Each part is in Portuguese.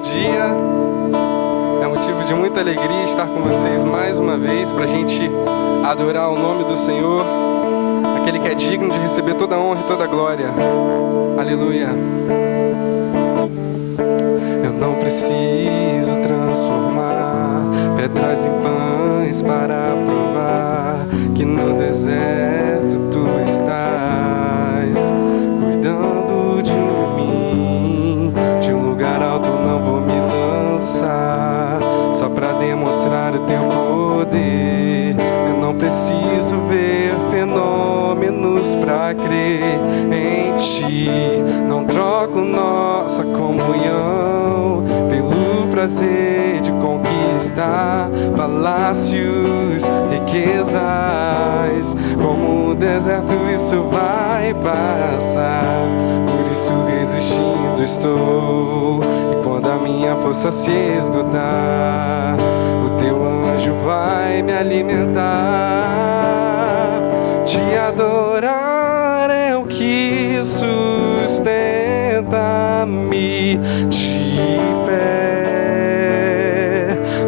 dia. É motivo de muita alegria estar com vocês mais uma vez para a gente adorar o nome do Senhor, aquele que é digno de receber toda a honra e toda a glória. Aleluia. Eu não preciso transformar pedras em pães para provar que no deserto tu estás cuidando de mim. De um lugar alto não vou me lançar só para demonstrar o teu poder. Eu não preciso ver fenômenos para crer em ti. Não troco nossa comunhão pelo prazer de conquistar palácios, riquezas. Como o deserto isso vai passar, por isso resistindo estou. E quando a minha força se esgotar, o teu anjo vai me alimentar. Te adorar é o que sustenta-me de pé.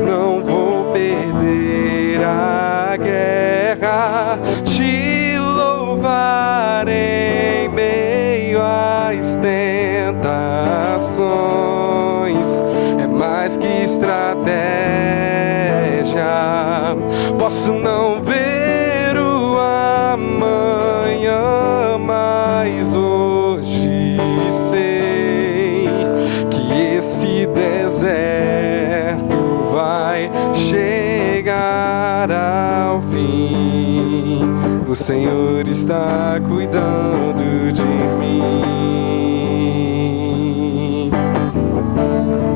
Não vou perder a guerra. Te louvar em meio às tentações é mais que estratégia. Posso não ver o amanhã, mas hoje sei que esse deserto vai chegar ao fim. O Senhor está cuidando de mim.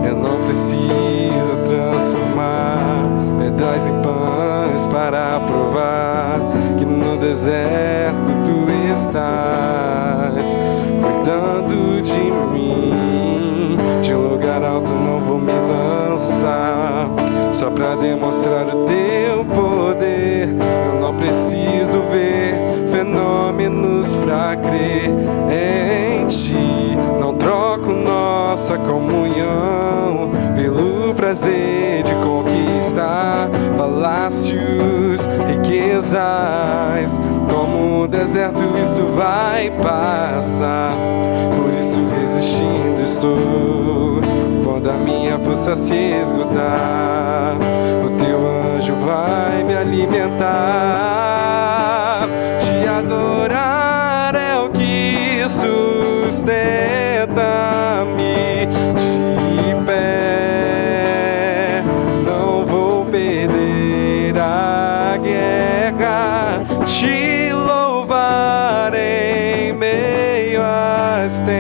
Eu não preciso transformar pedras em pães para provar que no deserto tu estás cuidando de mim. De um lugar alto não vou me lançar só para demonstrar o teu poder. Eu não preciso ver fenômenos para crer em ti. Não troco nossa comunhão pelo prazer de conquistar palácios, riquezas. Como o deserto isso vai passar, por isso resistindo estou. Quando a minha força se esgotar, o teu anjo vai me alimentar. Te adorar é o que sustenta-me de pé. Não vou perder a guerra. Te louvar em meio às tentações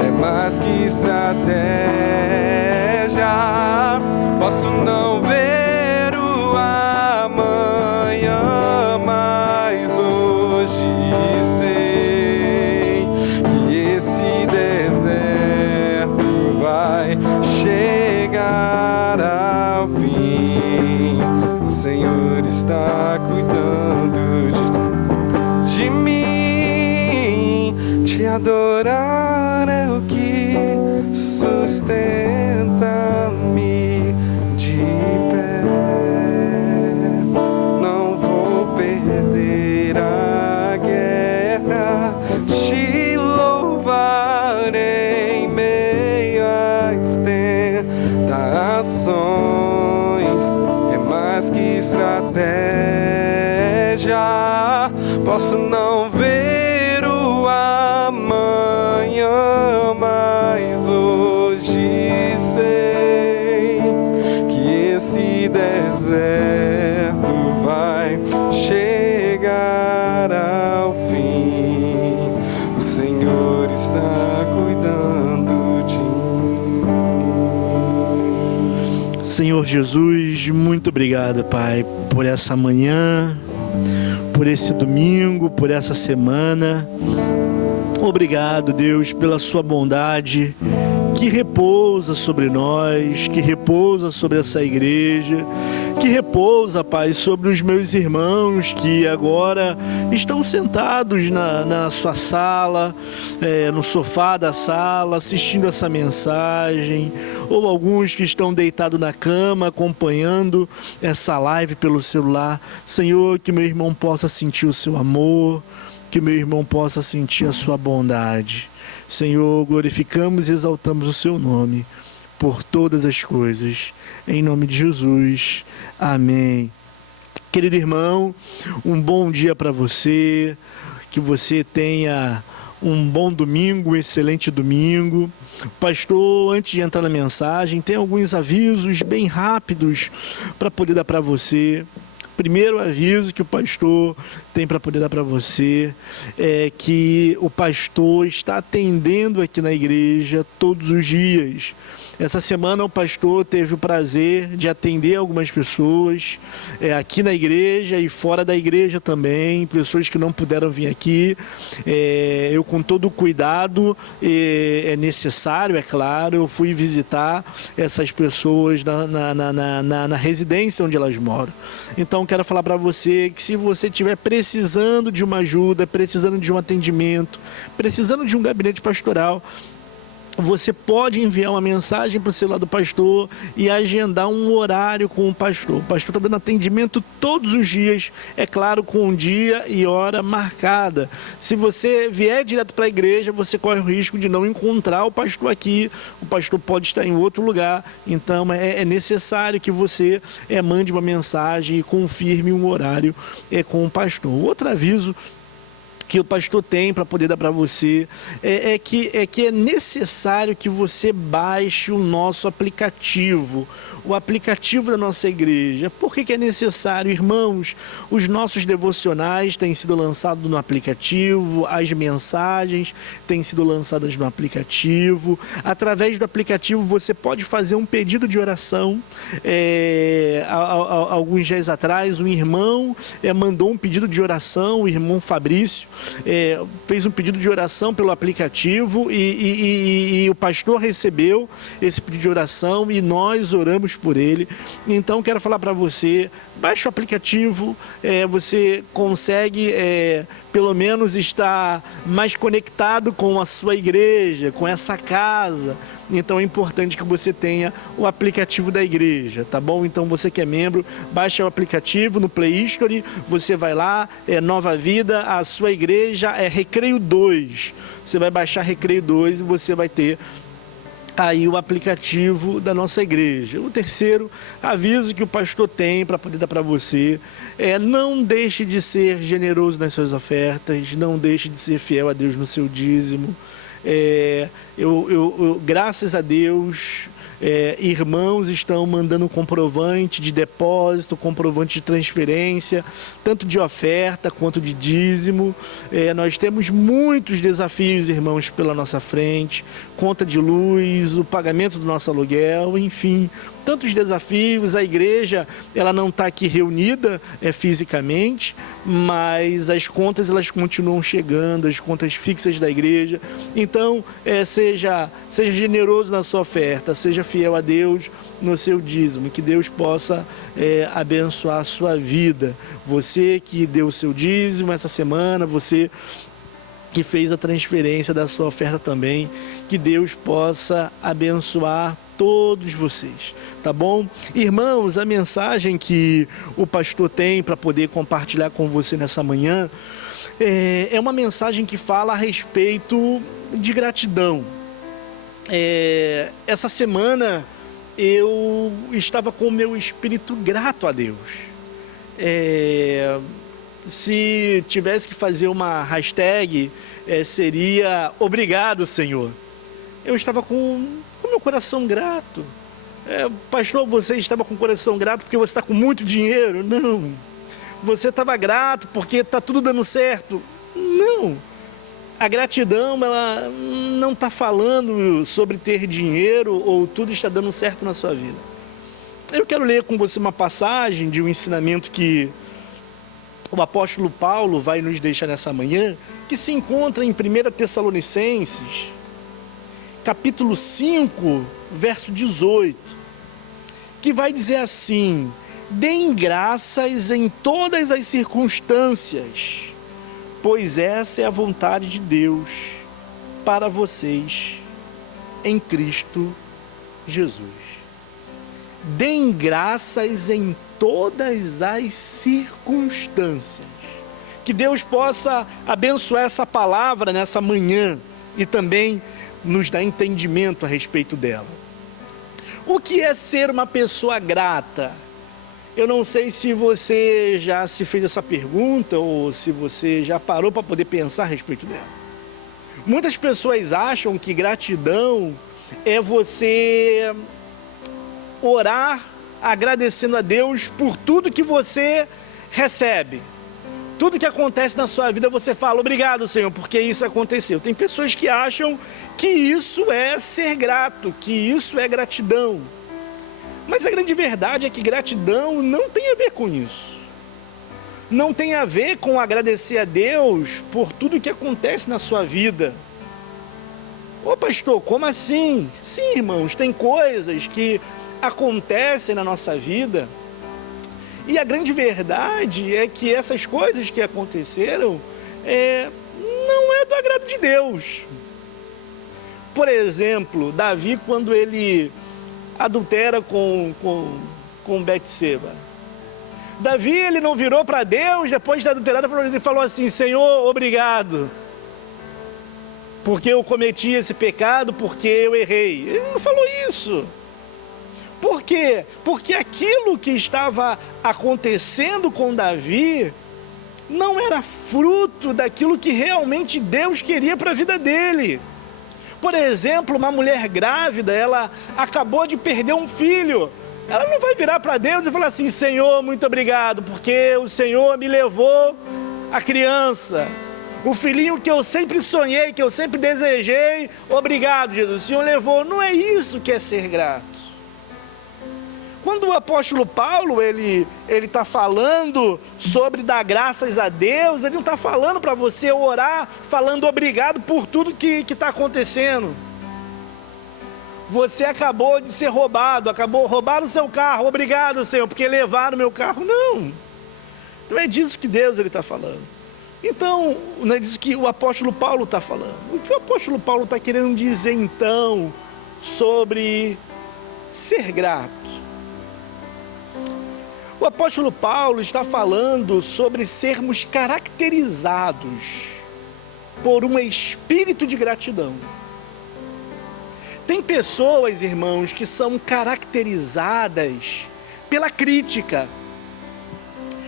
é mais que estratégia. Posso não ver o amanhã, mas hoje sei que esse deserto vai chegar ao fim. O Senhor está cuidando de mim. Te adorar é o que sustenta-me de pé. Não vou perder a guerra. Te louvar em meio às tentações é mais que estratégia. Posso não ver o amanhã, mas hoje sei que esse deserto vai chegar ao fim. O Senhor está cuidando de mim. Senhor Jesus, muito obrigado, Pai, por essa manhã, por esse domingo, por essa semana. Obrigado, Deus, pela sua bondade que repousa sobre nós, que repousa sobre essa igreja, que repousa, Pai, sobre os meus irmãos que agora estão sentados na sua sala, no sofá da sala, assistindo essa mensagem, ou alguns que estão deitados na cama, acompanhando essa live pelo celular. Senhor, que meu irmão possa sentir o seu amor, que meu irmão possa sentir a sua bondade. Senhor, glorificamos e exaltamos o seu nome por todas as coisas. Em nome de Jesus. Amém. Querido irmão, um bom dia para você, que você tenha um bom domingo, um excelente domingo. Pastor, antes de entrar na mensagem, tem alguns avisos bem rápidos para poder dar para você. Primeiro aviso que o pastor tem para poder dar para você é que o pastor está atendendo aqui na igreja todos os dias. Essa semana o pastor teve o prazer de atender algumas pessoas aqui na igreja e fora da igreja também, pessoas que não puderam vir aqui. Eu, com todo o cuidado é necessário, é claro, eu fui visitar essas pessoas na residência onde elas moram. Então quero falar para você que se você estiver precisando de uma ajuda, precisando de um atendimento, precisando de um gabinete pastoral, você pode enviar uma mensagem para o celular do pastor e agendar um horário com o pastor. O pastor está dando atendimento todos os dias, é claro, com um dia e hora marcada. Se você vier direto para a igreja, você corre o risco de não encontrar o pastor aqui. O pastor pode estar em outro lugar. Então é necessário que você mande uma mensagem e confirme um horário com o pastor. Outro aviso que o pastor tem para poder dar para você é que é necessário que você baixe o nosso aplicativo, o aplicativo da nossa igreja. Por que é necessário, irmãos? Os nossos devocionais têm sido lançados no aplicativo, as mensagens têm sido lançadas no aplicativo. Através do aplicativo você pode fazer um pedido de oração. Alguns dias atrás um irmão mandou um pedido de oração, o irmão Fabrício fez um pedido de oração pelo aplicativo e o pastor recebeu esse pedido de oração e nós oramos por ele. Então quero falar para você, baixe o aplicativo, você consegue pelo menos estar mais conectado com a sua igreja, com essa casa. Então é importante que você tenha o aplicativo da igreja, tá bom? Então você que é membro, baixa o aplicativo no Play Store, você vai lá, Nova Vida, a sua igreja é Recreio 2. Você vai baixar Recreio 2 e você vai ter aí o aplicativo da nossa igreja. O terceiro aviso que o pastor tem para poder dar para você não deixe de ser generoso nas suas ofertas, não deixe de ser fiel a Deus no seu dízimo. Graças a Deus, irmãos estão mandando comprovante de depósito, comprovante de transferência, tanto de oferta quanto de dízimo. Nós temos muitos desafios, irmãos, pela nossa frente, conta de luz, o pagamento do nosso aluguel, enfim, tantos desafios. A igreja ela não está aqui reunida fisicamente, mas as contas elas continuam chegando, as contas fixas da igreja. Então seja generoso na sua oferta, seja fiel a Deus no seu dízimo, que Deus possa abençoar a sua vida. Você que deu o seu dízimo essa semana, você que fez a transferência da sua oferta também, que Deus possa abençoar todos vocês, tá bom? Irmãos, a mensagem que o pastor tem para poder compartilhar com você nessa manhã é uma mensagem que fala a respeito de gratidão. Essa semana eu estava com o meu espírito grato a Deus. Se tivesse que fazer uma hashtag, seria obrigado, Senhor. Eu estava com meu coração grato. Pastor, você estava com o coração grato porque você está com muito dinheiro? Não. Você estava grato porque está tudo dando certo? Não. A gratidão, ela não está falando sobre ter dinheiro ou tudo está dando certo na sua vida. Eu quero ler com você uma passagem de um ensinamento que o apóstolo Paulo vai nos deixar nessa manhã, que se encontra em 1 Tessalonicenses, capítulo 5, verso 18, que vai dizer assim: Deem graças em todas as circunstâncias, pois essa é a vontade de Deus para vocês em Cristo Jesus. Deem graças em todas as circunstâncias. Que Deus possa abençoar essa palavra nessa manhã e também nos dar entendimento a respeito dela. O que é ser uma pessoa grata? Eu não sei se você já se fez essa pergunta ou se você já parou para poder pensar a respeito dela. Muitas pessoas acham que gratidão é você orar agradecendo a Deus por tudo que você recebe. Tudo que acontece na sua vida você fala, obrigado, Senhor, porque isso aconteceu. Tem pessoas que acham que isso é ser grato, que isso é gratidão. Mas a grande verdade é que gratidão não tem a ver com isso. Não tem a ver com agradecer a Deus por tudo que acontece na sua vida. Ô pastor, como assim? Sim, irmãos, tem coisas que acontecem na nossa vida. E a grande verdade é que essas coisas que aconteceram não é do agrado de Deus. Por exemplo, Davi, quando ele adultera com Betseba. Davi, ele não virou para Deus, depois de adulterado, ele falou assim, Senhor, obrigado, porque eu cometi esse pecado, porque eu errei. Ele não falou isso. Por quê? Porque aquilo que estava acontecendo com Davi não era fruto daquilo que realmente Deus queria para a vida dele. Por exemplo, uma mulher grávida, ela acabou de perder um filho. Ela não vai virar para Deus e falar assim, Senhor, muito obrigado, porque o Senhor me levou a criança. O filhinho que eu sempre sonhei, que eu sempre desejei, obrigado, Jesus, o Senhor levou. Não é isso que é ser grato. Quando o apóstolo Paulo, ele está falando sobre dar graças a Deus, ele não está falando para você orar, falando obrigado por tudo que está acontecendo. Você acabou de ser roubado, roubaram o seu carro, obrigado, Senhor, porque levaram o meu carro. Não é disso que Deus está falando. Então, não é disso que o apóstolo Paulo está falando. O que o apóstolo Paulo está querendo dizer, então, sobre ser grato? O apóstolo Paulo está falando sobre sermos caracterizados por um espírito de gratidão. Tem pessoas, irmãos, que são caracterizadas pela crítica.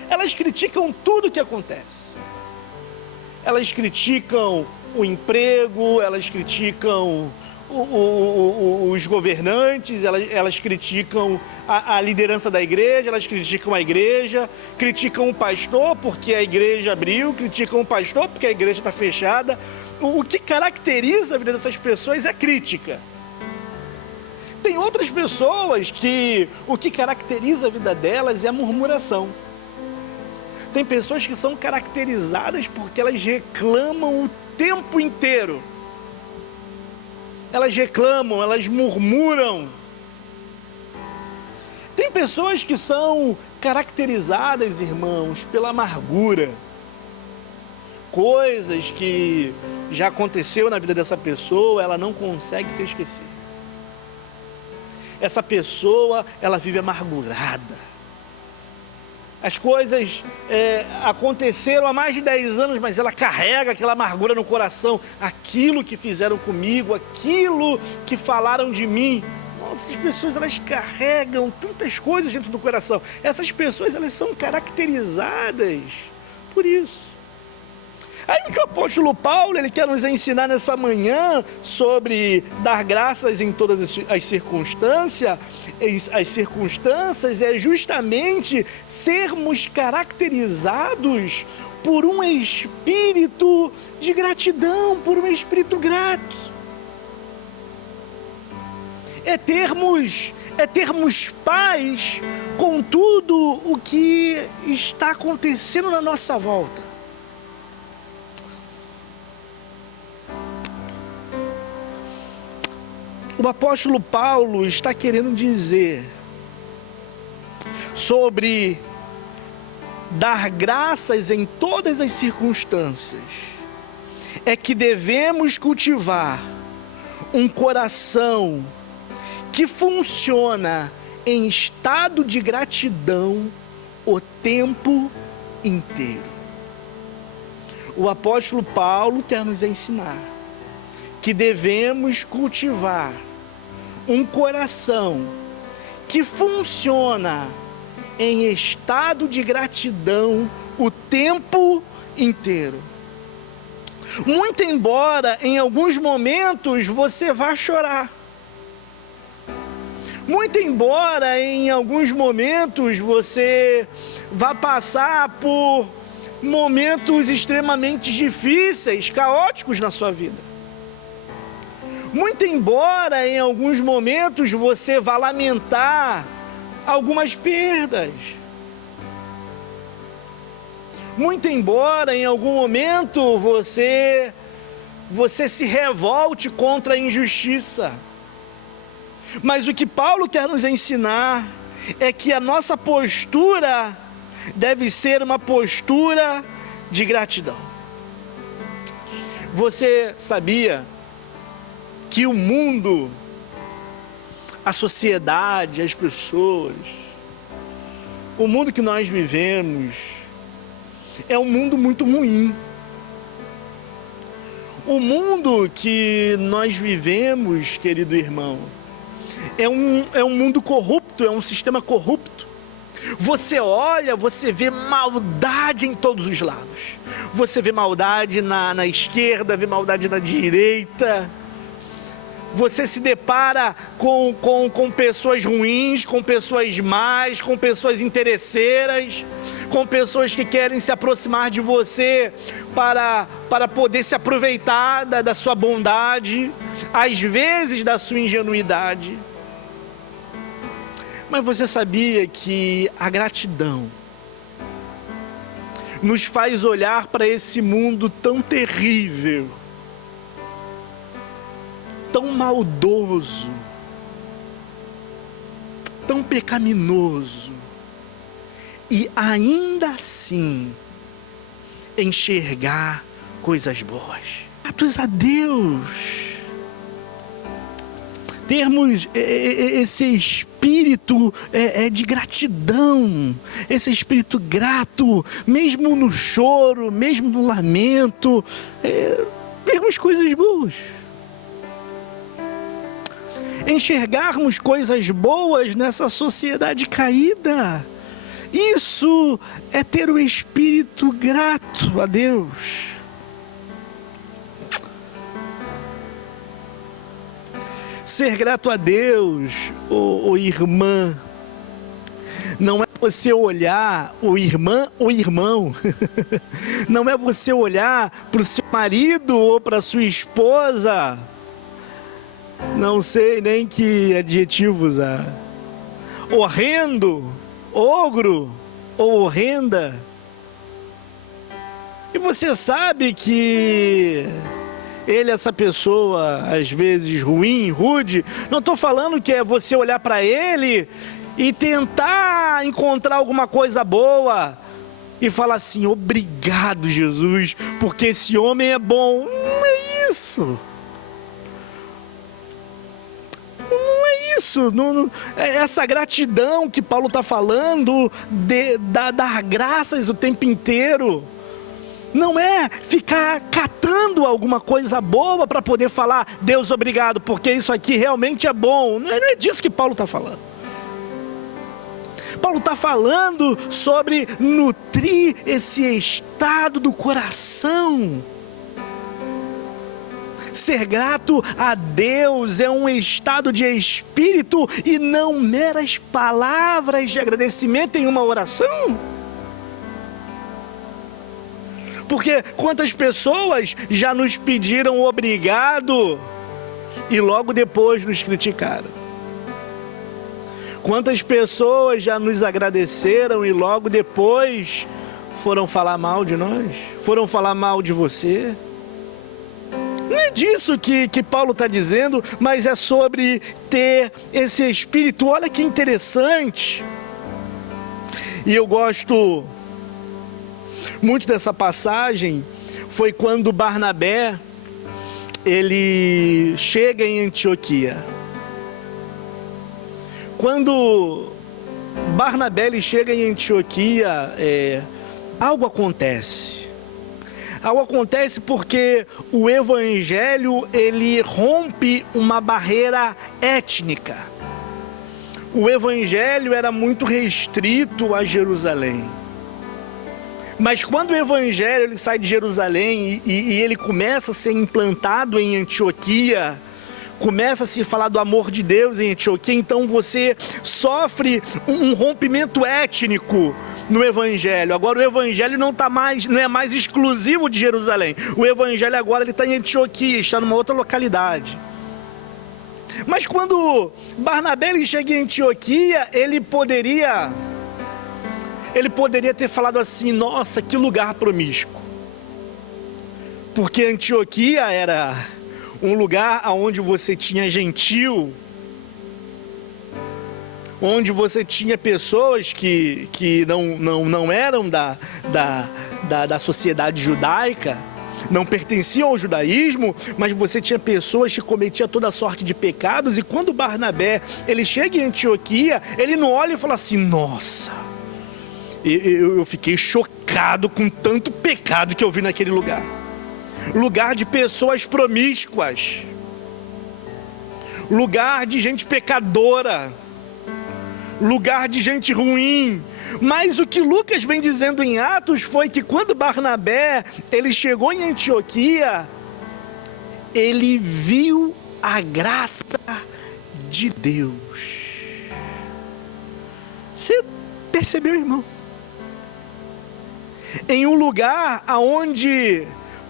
Elas criticam tudo que acontece. Elas criticam o emprego, elas criticam os governantes, elas criticam a liderança da igreja, elas criticam a igreja, criticam o pastor porque a igreja abriu, criticam o pastor porque a igreja está fechada. O que caracteriza a vida dessas pessoas é crítica. Tem outras pessoas que o que caracteriza a vida delas é a murmuração. Tem pessoas que são caracterizadas porque elas reclamam o tempo inteiro. Elas reclamam, elas murmuram. Tem pessoas que são caracterizadas, irmãos, pela amargura. Coisas que já aconteceu na vida dessa pessoa, ela não consegue se esquecer. Essa pessoa, ela vive amargurada. As coisas aconteceram há mais de 10 anos, mas ela carrega aquela amargura no coração. Aquilo que fizeram comigo, aquilo que falaram de mim. Nossa, essas pessoas, elas carregam tantas coisas dentro do coração. Essas pessoas, elas são caracterizadas por isso. Aí o que o apóstolo Paulo, ele quer nos ensinar nessa manhã sobre dar graças em todas as circunstâncias, é justamente sermos caracterizados por um espírito de gratidão, por um espírito grato. É termos paz com tudo o que está acontecendo na nossa volta. O apóstolo Paulo está querendo dizer sobre dar graças em todas as circunstâncias, é que devemos cultivar um coração que funciona em estado de gratidão o tempo inteiro. O apóstolo Paulo quer nos ensinar que devemos cultivar um coração que funciona em estado de gratidão o tempo inteiro. Muito embora em alguns momentos você vá chorar. Muito embora em alguns momentos você vá passar por momentos extremamente difíceis, caóticos na sua vida. Muito embora em alguns momentos você vá lamentar algumas perdas. Muito embora em algum momento você se revolte contra a injustiça. Mas o que Paulo quer nos ensinar é que a nossa postura deve ser uma postura de gratidão. Você sabia que o mundo, a sociedade, as pessoas, o mundo que nós vivemos é um mundo muito ruim. O mundo que nós vivemos, querido irmão, é um mundo corrupto, é um sistema corrupto. Você olha, você vê maldade em todos os lados. Você vê maldade na esquerda, vê maldade na direita. Você se depara com pessoas ruins, com pessoas más, com pessoas interesseiras, com pessoas que querem se aproximar de você para poder se aproveitar da sua bondade, às vezes da sua ingenuidade. Mas você sabia que a gratidão nos faz olhar para esse mundo tão terrível, tão maldoso, tão pecaminoso, e ainda assim enxergar coisas boas? Gratos a Deus. Termos esse espírito de gratidão, esse espírito grato, mesmo no choro, mesmo no lamento, termos coisas boas. Enxergarmos coisas boas nessa sociedade caída. Isso é ter o espírito grato a Deus. Ser grato a Deus, ô irmã, não é você olhar, ô irmã ou irmão, não é você olhar para o seu marido ou para a sua esposa, não sei nem que adjetivo usar, horrendo, ogro ou horrenda, e você sabe que ele, essa pessoa, às vezes ruim, rude, não estou falando que é você olhar para ele e tentar encontrar alguma coisa boa e falar assim: obrigado, Jesus, porque esse homem é bom. Não é isso. Não é isso. Não, essa gratidão que Paulo está falando, dar graças o tempo inteiro, não é ficar catando alguma coisa boa para poder falar: Deus, obrigado, porque isso aqui realmente é bom. Não é disso que Paulo está falando. Paulo está falando sobre nutrir esse estado do coração. Ser grato a Deus é um estado de espírito e não meras palavras de agradecimento em uma oração. Porque quantas pessoas já nos pediram obrigado e logo depois nos criticaram? Quantas pessoas já nos agradeceram e logo depois foram falar mal de nós? Foram falar mal de você? Não é disso que Paulo está dizendo, mas é sobre ter esse espírito. Olha que interessante. E eu gosto muito dessa passagem, foi quando Barnabé, ele chega em Antioquia. Quando Barnabé ele chega em Antioquia, algo acontece. Algo acontece porque o evangelho, ele rompe uma barreira étnica. O evangelho era muito restrito a Jerusalém. Mas quando o evangelho ele sai de Jerusalém e ele começa a ser implantado em Antioquia, começa a se falar do amor de Deus em Antioquia, então você sofre um rompimento étnico no evangelho. Agora o evangelho não é mais exclusivo de Jerusalém. O evangelho agora ele está em Antioquia, está numa outra localidade. Mas quando Barnabé ele chega em Antioquia, ele poderia ter falado assim: nossa, que lugar promíscuo. Porque Antioquia era um lugar onde você tinha gentil, onde você tinha pessoas que não eram da sociedade judaica, não pertenciam ao judaísmo, mas você tinha pessoas que cometiam toda sorte de pecados. E quando Barnabé ele chega em Antioquia, ele não olha e fala assim: nossa, eu fiquei chocado com tanto pecado que eu vi naquele lugar. Lugar de pessoas promíscuas, lugar de gente pecadora, lugar de gente ruim. Mas o que Lucas vem dizendo em Atos foi que quando Barnabé ele chegou em Antioquia, ele viu a graça de Deus. Você percebeu, irmão? Em um lugar aonde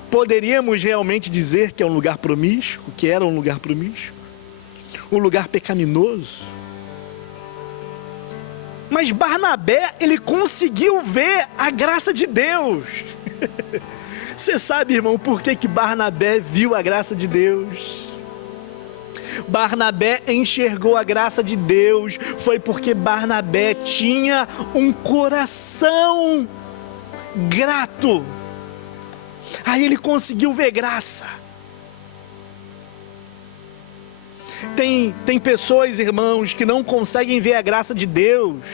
poderíamos realmente dizer que é um lugar promíscuo, que era um lugar promíscuo, um lugar pecaminoso. Mas Barnabé, ele conseguiu ver a graça de Deus. Você sabe, irmão, por que Barnabé viu a graça de Deus? Barnabé enxergou a graça de Deus, foi porque Barnabé tinha um coração grato. Aí ele conseguiu ver graça. Tem pessoas, irmãos, que não conseguem ver a graça de Deus,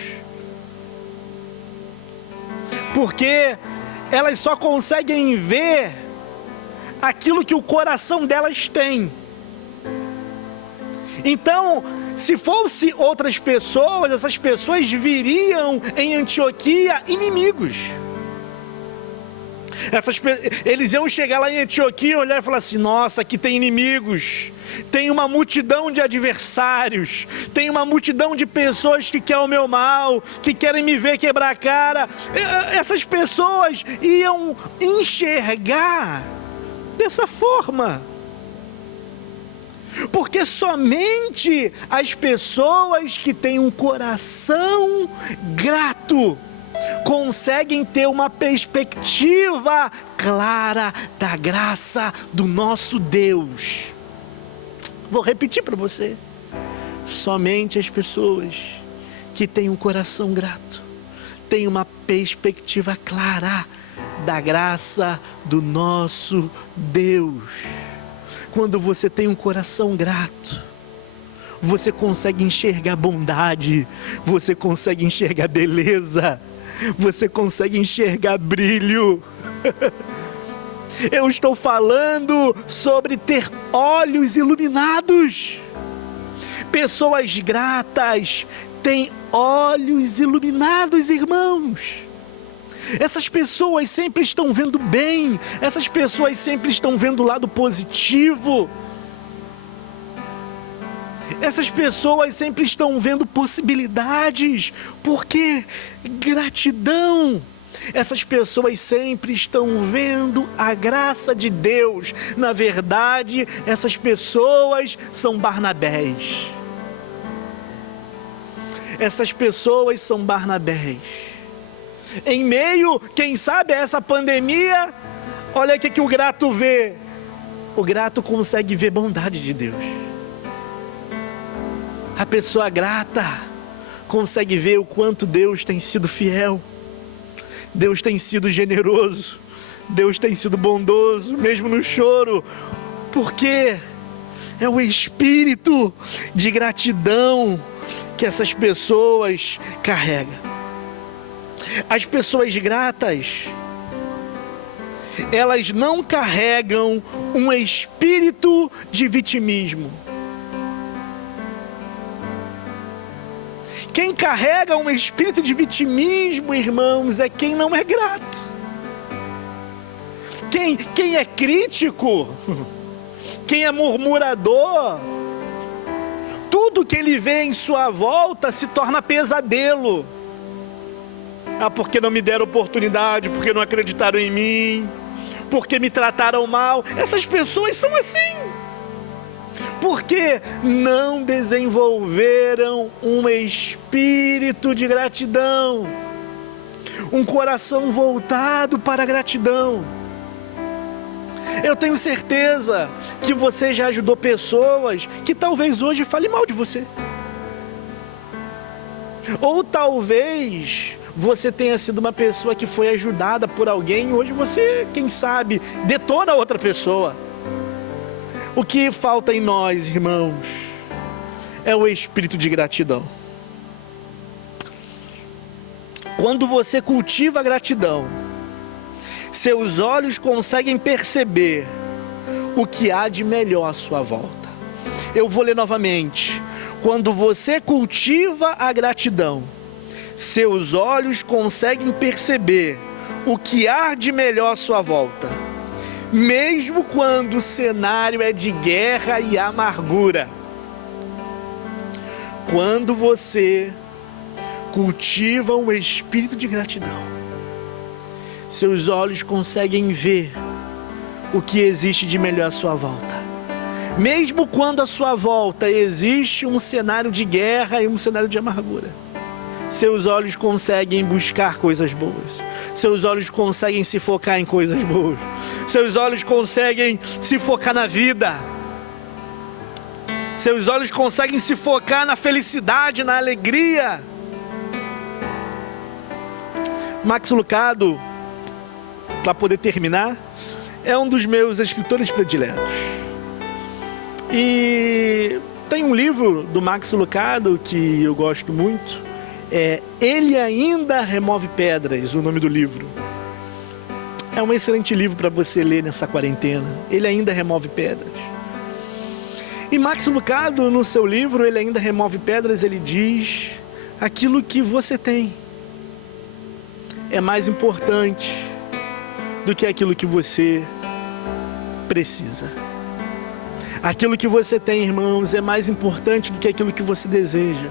porque elas só conseguem ver aquilo que o coração delas tem. Então, se fosse outras pessoas, essas pessoas viriam em Antioquia inimigos. Eles iam chegar lá em Antioquia, olhar e falar assim: nossa, aqui tem inimigos, tem uma multidão de adversários, tem uma multidão de pessoas que querem o meu mal, que querem me ver quebrar a cara. Essas pessoas iam enxergar dessa forma, porque somente as pessoas que têm um coração grato conseguem ter uma perspectiva clara da graça do nosso Deus. Vou repetir para você: somente as pessoas que têm um coração grato têm uma perspectiva clara da graça do nosso Deus. Quando você tem um coração grato, você consegue enxergar bondade, você consegue enxergar beleza, você consegue enxergar brilho. Eu estou falando sobre ter olhos iluminados. Pessoas gratas têm olhos iluminados, irmãos. Essas pessoas sempre estão vendo bem, essas pessoas sempre estão vendo o lado positivo. Essas pessoas sempre estão vendo possibilidades, porque gratidão. Essas pessoas sempre estão vendo a graça de Deus. Na verdade, essas pessoas são Barnabés. Essas pessoas são Barnabés. Em meio, quem sabe, a essa pandemia, olha o que o grato vê. O grato consegue ver bondade de Deus. A pessoa grata consegue ver o quanto Deus tem sido fiel, Deus tem sido generoso, Deus tem sido bondoso, mesmo no choro, porque é o espírito de gratidão que essas pessoas carregam. As pessoas gratas, elas não carregam um espírito de vitimismo. Quem carrega um espírito de vitimismo, irmãos, é quem não é grato. Quem é crítico, quem é murmurador, tudo que ele vê em sua volta se torna pesadelo. Porque não me deram oportunidade, porque não acreditaram em mim, porque me trataram mal. Essas pessoas são assim, porque não desenvolveram um espírito de gratidão, um coração voltado para a gratidão. Eu tenho certeza que você já ajudou pessoas que talvez hoje falem mal de você. Ou talvez você tenha sido uma pessoa que foi ajudada por alguém e hoje você, quem sabe, detona outra pessoa. O que falta em nós, irmãos, é o espírito de gratidão. Quando você cultiva a gratidão, seus olhos conseguem perceber o que há de melhor à sua volta. Eu vou ler novamente. Quando você cultiva a gratidão, seus olhos conseguem perceber o que há de melhor à sua volta, mesmo quando o cenário é de guerra e amargura. Quando você cultiva um espírito de gratidão, seus olhos conseguem ver o que existe de melhor à sua volta, mesmo quando à sua volta existe um cenário de guerra e um cenário de amargura. Seus olhos conseguem buscar coisas boas. Seus olhos conseguem se focar em coisas boas. Seus olhos conseguem se focar na vida. Seus olhos conseguem se focar na felicidade, na alegria. Max Lucado, para poder terminar, é um dos meus escritores prediletos. E tem um livro do Max Lucado que eu gosto muito. Ele Ainda Remove Pedras, o nome do livro. É um excelente livro para você ler nessa quarentena. Ele Ainda Remove Pedras. E Max Lucado, no seu livro, Ele Ainda Remove Pedras, ele diz: aquilo que você tem é mais importante do que aquilo que você precisa. Aquilo que você tem, irmãos, é mais importante do que aquilo que você deseja.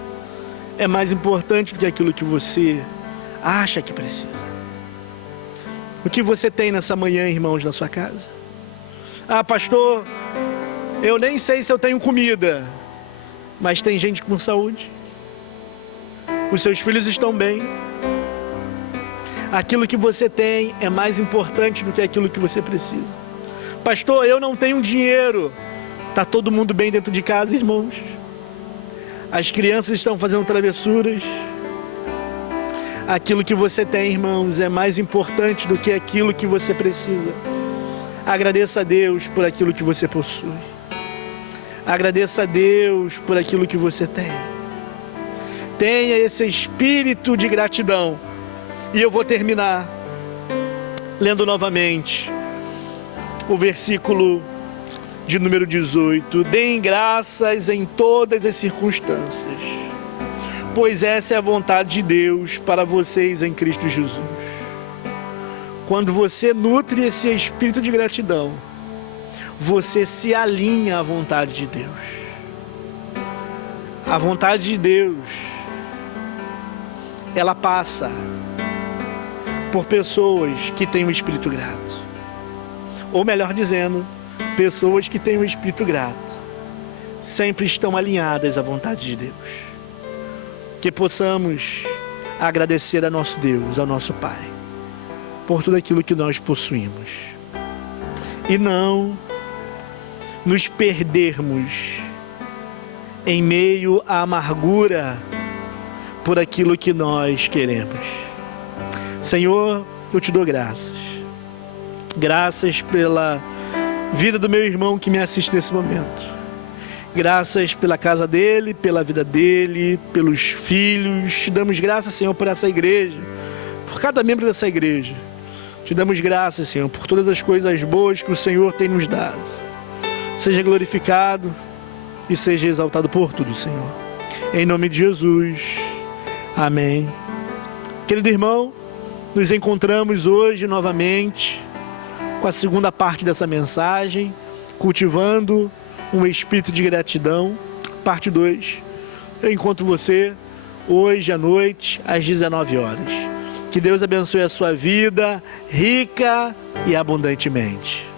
É mais importante do que aquilo que você acha que precisa. O que você tem nessa manhã, irmãos, na sua casa? Ah, pastor, eu nem sei se eu tenho comida, mas tem gente com saúde. Os seus filhos estão bem. Aquilo que você tem é mais importante do que aquilo que você precisa. Pastor, eu não tenho dinheiro. Está todo mundo bem dentro de casa, irmãos? As crianças estão fazendo travessuras. Aquilo que você tem, irmãos, é mais importante do que aquilo que você precisa. Agradeça a Deus por aquilo que você possui. Agradeça a Deus por aquilo que você tem. Tenha esse espírito de gratidão. E eu vou terminar lendo novamente o versículo de número 18. Deem graças em todas as circunstâncias, pois essa é a vontade de Deus para vocês em Cristo Jesus. Quando você nutre esse espírito de gratidão, você se alinha à vontade de Deus. A vontade de Deus, ela passa por pessoas que têm um espírito grato. Ou melhor dizendo, pessoas que têm um espírito grato sempre estão alinhadas à vontade de Deus. Que possamos agradecer a nosso Deus, ao nosso Pai, por tudo aquilo que nós possuímos. E não nos perdermos em meio à amargura por aquilo que nós queremos. Senhor, eu te dou graças. Graças pela vida do meu irmão que me assiste nesse momento. Graças pela casa dele, pela vida dele, pelos filhos. Te damos graças, Senhor, por essa igreja, por cada membro dessa igreja. Te damos graças, Senhor, por todas as coisas boas que o Senhor tem nos dado. Seja glorificado e seja exaltado por tudo, Senhor. Em nome de Jesus. Amém. Querido irmão, nos encontramos hoje novamente com a segunda parte dessa mensagem, cultivando um espírito de gratidão, parte 2. Eu encontro você hoje à noite, às 19 horas. Que Deus abençoe a sua vida rica e abundantemente.